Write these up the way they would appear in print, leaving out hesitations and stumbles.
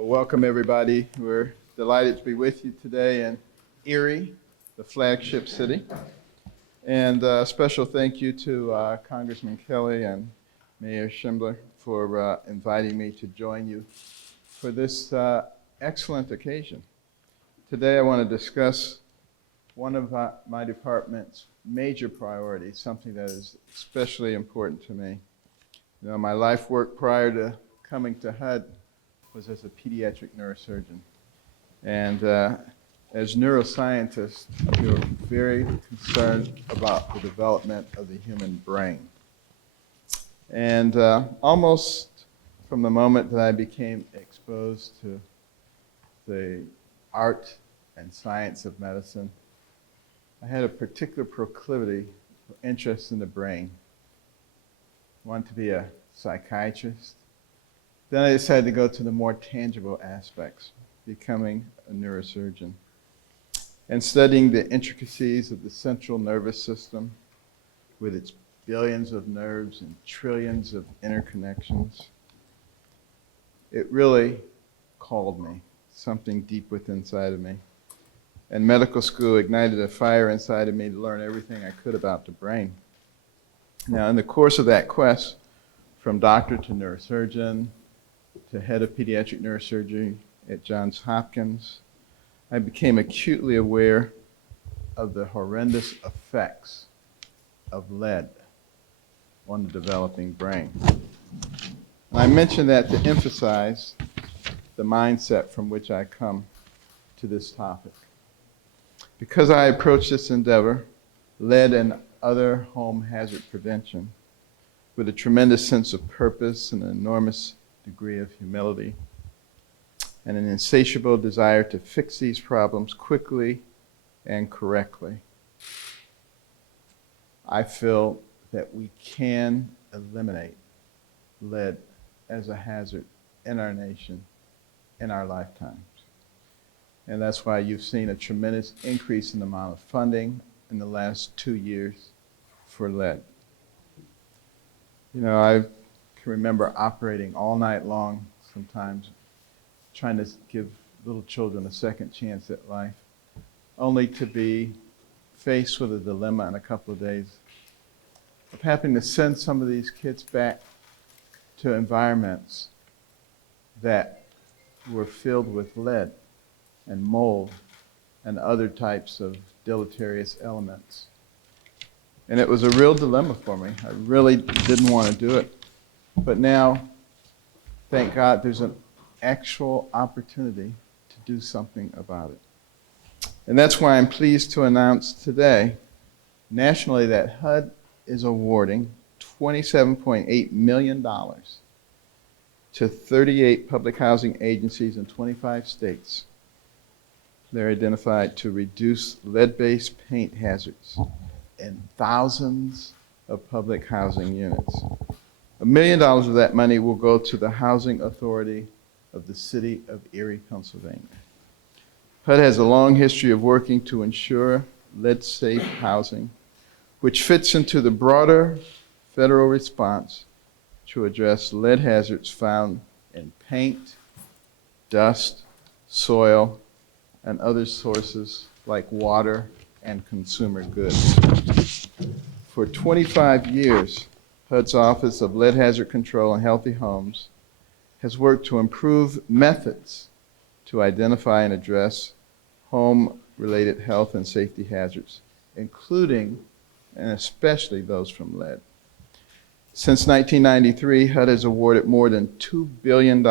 Well, welcome everybody. We're delighted to be with you today in Erie, the flagship city. And a special thank you to Congressman Kelly and Mayor Schindler for inviting me to join you for this excellent occasion. Today I want to discuss one of my department's major priorities, something that is especially important to me. You know, my life work prior to coming to HUD was as a pediatric neurosurgeon. And as neuroscientists, we were very concerned about the development of the human brain. And almost from the moment that I became exposed to the art and science of medicine, I had a particular proclivity for interest in the brain. I wanted to be a psychiatrist. Then I decided to go to the more tangible aspects, becoming a neurosurgeon and studying the intricacies of the central nervous system with its billions of nerves and trillions of interconnections. It really called me, something deep within inside of me. And medical school ignited a fire inside of me to learn everything I could about the brain. Now, in the course of that quest, from doctor to neurosurgeon, to head of pediatric neurosurgery at Johns Hopkins, I became acutely aware of the horrendous effects of lead on the developing brain. And I mention that to emphasize the mindset from which I come to this topic. Because I approach this endeavor, lead and other home hazard prevention, with a tremendous sense of purpose and an enormous degree of humility, and an insatiable desire to fix these problems quickly and correctly, I feel that we can eliminate lead as a hazard in our nation in our lifetimes. And that's why you've seen a tremendous increase in the amount of funding in the last 2 years for lead. You know, I can remember operating all night long sometimes, trying to give little children a second chance at life, only to be faced with a dilemma in a couple of days of having to send some of these kids back to environments that were filled with lead and mold and other types of deleterious elements. And it was a real dilemma for me. I really didn't want to do it. But now, thank God, there's an actual opportunity to do something about it. And that's why I'm pleased to announce today, nationally, that HUD is awarding $27.8 million to 38 public housing agencies in 25 states. They're identified to reduce lead-based paint hazards in thousands of public housing units. $1 million of that money will go to the Housing Authority of the City of Erie, Pennsylvania. HUD has a long history of working to ensure lead-safe housing, which fits into the broader federal response to address lead hazards found in paint, dust, soil, and other sources like water and consumer goods. For 25 years, HUD's Office of Lead Hazard Control and Healthy Homes has worked to improve methods to identify and address home-related health and safety hazards, including and especially those from lead. Since 1993, HUD has awarded more than $2 billion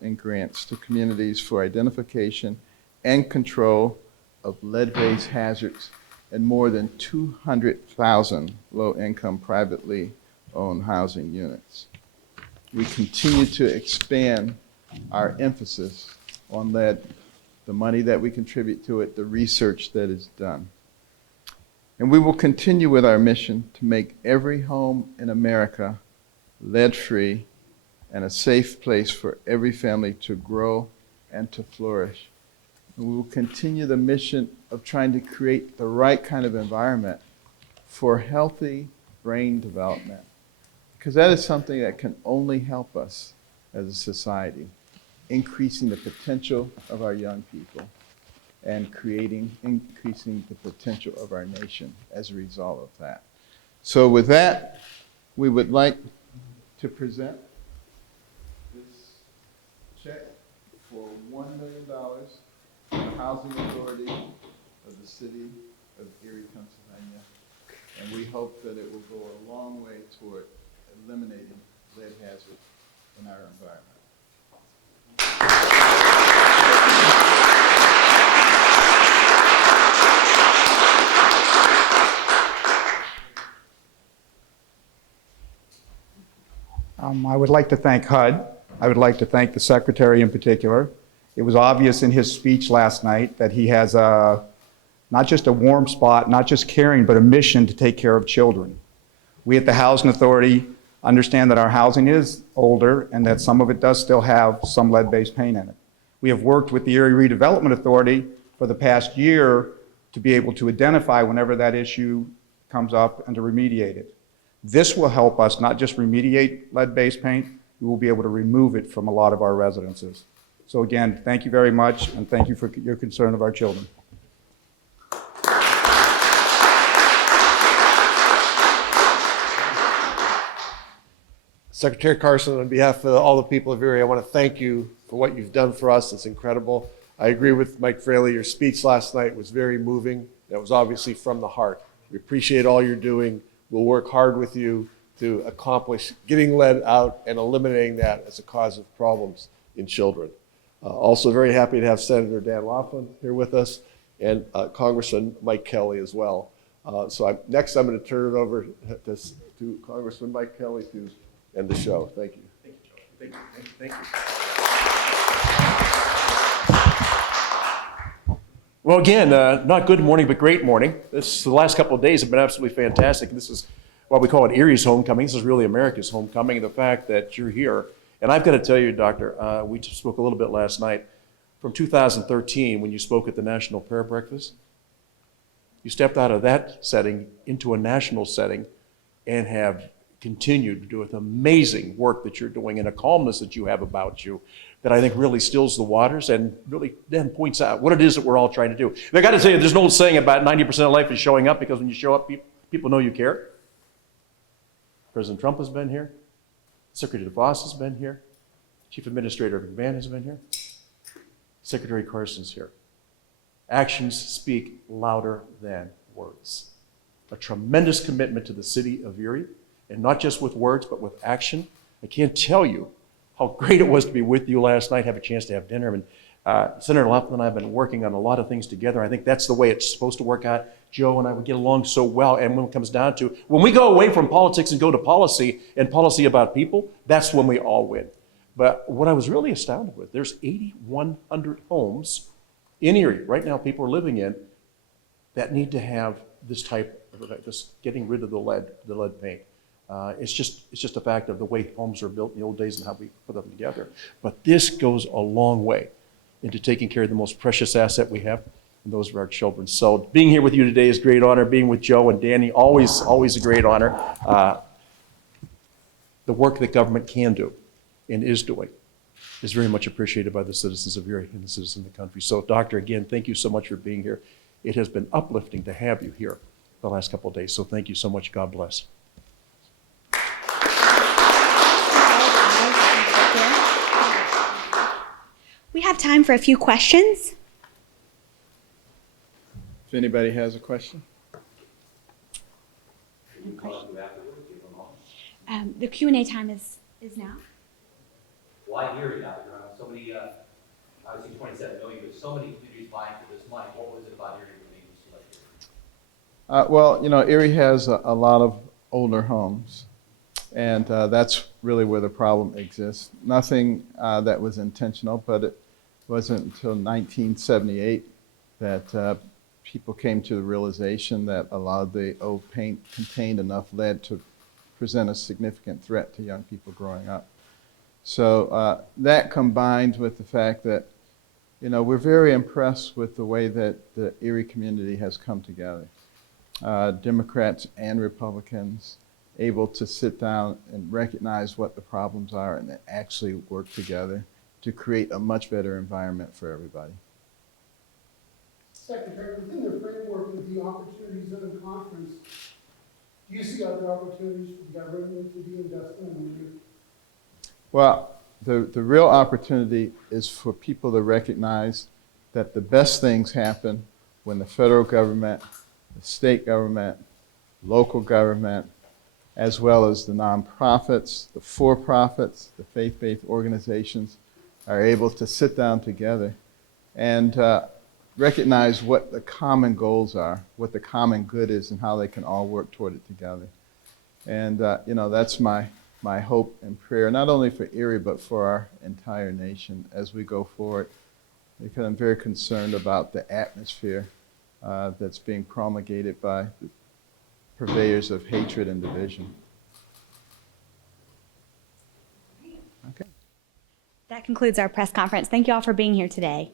in grants to communities for identification and control of lead-based hazards in more than 200,000 low-income privately owned housing units. We continue to expand our emphasis on lead, the money that we contribute to it, the research that is done. And we will continue with our mission to make every home in America lead-free and a safe place for every family to grow and to flourish. And we will continue the mission of trying to create the right kind of environment for healthy brain development, because that is something that can only help us as a society. increasing the potential of our young people and increasing the potential of our nation as a result of that. So with that, we would like to present this check for $1 million to the Housing Authority of the City of Erie, Pennsylvania. And we hope that it will go a long way toward eliminating lead hazard in our environment. I would like to thank HUD. I would like to thank the Secretary in particular. It was obvious in his speech last night that he has not just a warm spot, not just caring, but a mission to take care of children. We at the Housing Authority understand that our housing is older and that some of it does still have some lead-based paint in it. We have worked with the Erie Redevelopment Authority for the past year to be able to identify whenever that issue comes up and to remediate it. This will help us not just remediate lead-based paint, we will be able to remove it from a lot of our residences. So again, thank you very much, and thank you for your concern of our children. Secretary Carson, on behalf of all the people of Erie, I want to thank you for what you've done for us. It's incredible. I agree with Mike Fraley. Your speech last night was very moving. That was obviously from the heart. We appreciate all you're doing. We'll work hard with you to accomplish getting lead out and eliminating that as a cause of problems in children. Also very happy to have Senator Dan Laughlin here with us and Congressman Mike Kelly as well. Next I'm going to turn it over to Congressman Mike Kelly to end the show. Thank you. Thank you, Joe. Thank you. Thank you. Well, again, not good morning, but great morning. The last couple of days have been absolutely fantastic. This is what we call it Erie's homecoming. This is really America's homecoming. And the fact that you're here, and I've got to tell you, Doctor, we just spoke a little bit last night. From 2013, when you spoke at the National Prayer Breakfast, you stepped out of that setting into a national setting and have continued to do with amazing work that you're doing and a calmness that you have about you that I think really stills the waters and really then points out what it is that we're all trying to do. And I got to tell you, there's an old saying about 90% of life is showing up, because when you show up, people know you care. President Trump has been here. Secretary DeVos has been here. Chief Administrator McMahon has been here. Secretary Carson's here. Actions speak louder than words. A tremendous commitment to the city of Erie, and not just with words, but with action. I can't tell you how great it was to be with you last night, have a chance to have dinner. And Senator Laughlin and I have been working on a lot of things together. I think that's the way it's supposed to work out. Joe and I would get along so well. And when it comes down to, when we go away from politics and go to policy and policy about people, that's when we all win. But what I was really astounded with, there's 8,100 homes in Erie right now people are living in that need to have this type of, this getting rid of the lead paint. It's just a fact of the way homes are built in the old days and how we put them together. But this goes a long way into taking care of the most precious asset we have, and those are our children. So being here with you today is a great honor. Being with Joe and Danny, always a great honor. The work that government can do and is doing is very much appreciated by the citizens of Erie and the citizens of the country. So, Doctor, again, thank you so much for being here. It has been uplifting to have you here the last couple of days. So thank you so much. God bless. We have time for a few questions. If anybody has a question? The Q&A time is now. Why Erie, Doctor? So many, obviously 27 million, but so many communities vying for this money. What was it about Erie that made you select Erie? Well, you know, Erie has a lot of older homes, and that's really where the problem exists. Nothing that was intentional, but it wasn't until 1978 that people came to the realization that a lot of the old paint contained enough lead to present a significant threat to young people growing up. So that combined with the fact that, you know, we're very impressed with the way that the Erie community has come together. Democrats and Republicans able to sit down and recognize what the problems are and then actually work together to create a much better environment for everybody. Secretary, within the framework of the Opportunity Zone Conference, do you see other opportunities for the government to be investing in you? Well, the real opportunity is for people to recognize that the best things happen when the federal government, the state government, local government, as well as the nonprofits, the for-profits, the faith-based organizations are able to sit down together and recognize what the common goals are, what the common good is, and how they can all work toward it together. And, you know, that's my hope and prayer, not only for Erie, but for our entire nation as we go forward, because I'm very concerned about the atmosphere that's being promulgated by the purveyors of hatred and division. Okay. That concludes our press conference. Thank you all for being here today.